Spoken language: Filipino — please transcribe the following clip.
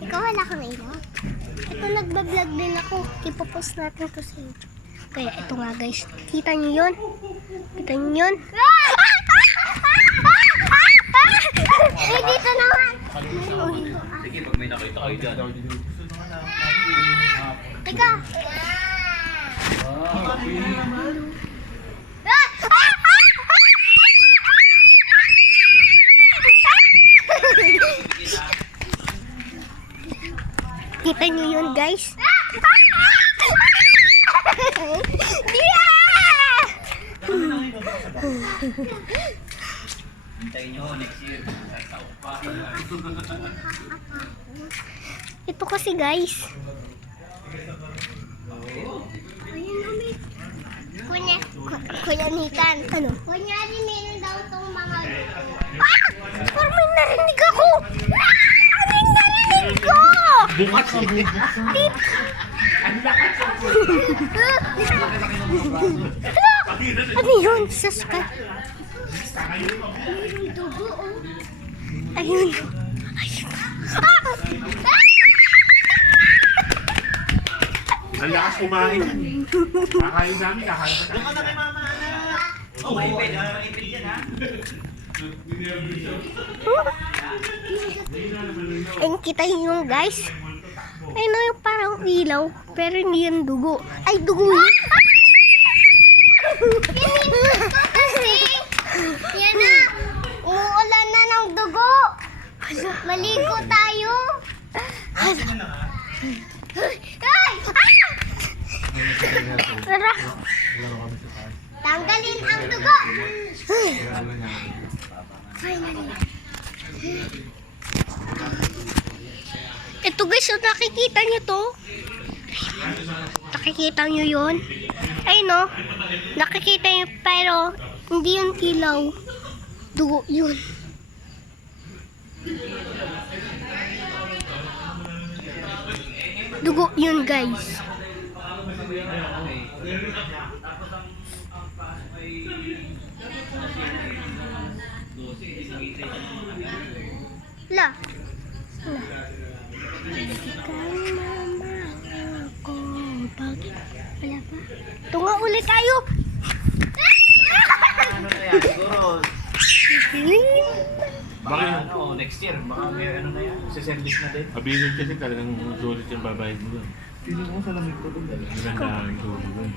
Ikaw wala kang ilaw? Ito nagbablog din ako. Ipopost natin to sa YouTube. Kaya ito nga guys. Kita nyo yun? Kita nyo yun? Eh dito naman! Sige, pag may nakita kayo dyan. Teka! Kita nyo yun guys? Hintayin nyo next year. Ito kasi guys. Kuya Nikan. Ano? Kunyari meron daw itong mga... Parang may narinig ako! Ano yung narinig ko? Bukas na bukas. Ano yun? Sasakay. Ayun, dugo oh. Ayun. Ayun. Ang lakas kumain. Kakain namin, kakain na. Doon ka na kay mama, anak. Oo, maipid. Maipid yan, ha? Ayun, kita yun guys. Ayun na yung parang ilaw. Pero hindi yan dugo. Ay, dugo yun. Kasi, yan na. Umuulan na ng dugo. Maligo tayo. Ay! Tara. Tanggalin ang dugo. Finally. Ito guys, so nakikita nyo to. Nakikita nyo yun. Ay no, nakikita nyo pero hindi yung ilaw. Dugo yun. Dugo yun guys. La. La. Bakit? Wala pa? Tunga ulit tayo! Ano na yan? Siguro. Baka ano, next year. Baka may ano na yan. Sa-service na din. Abilin kasi talagang sulit yung babayad mo doon. Feeling mo sa lamig ko doon. Maganda ang tulog doon.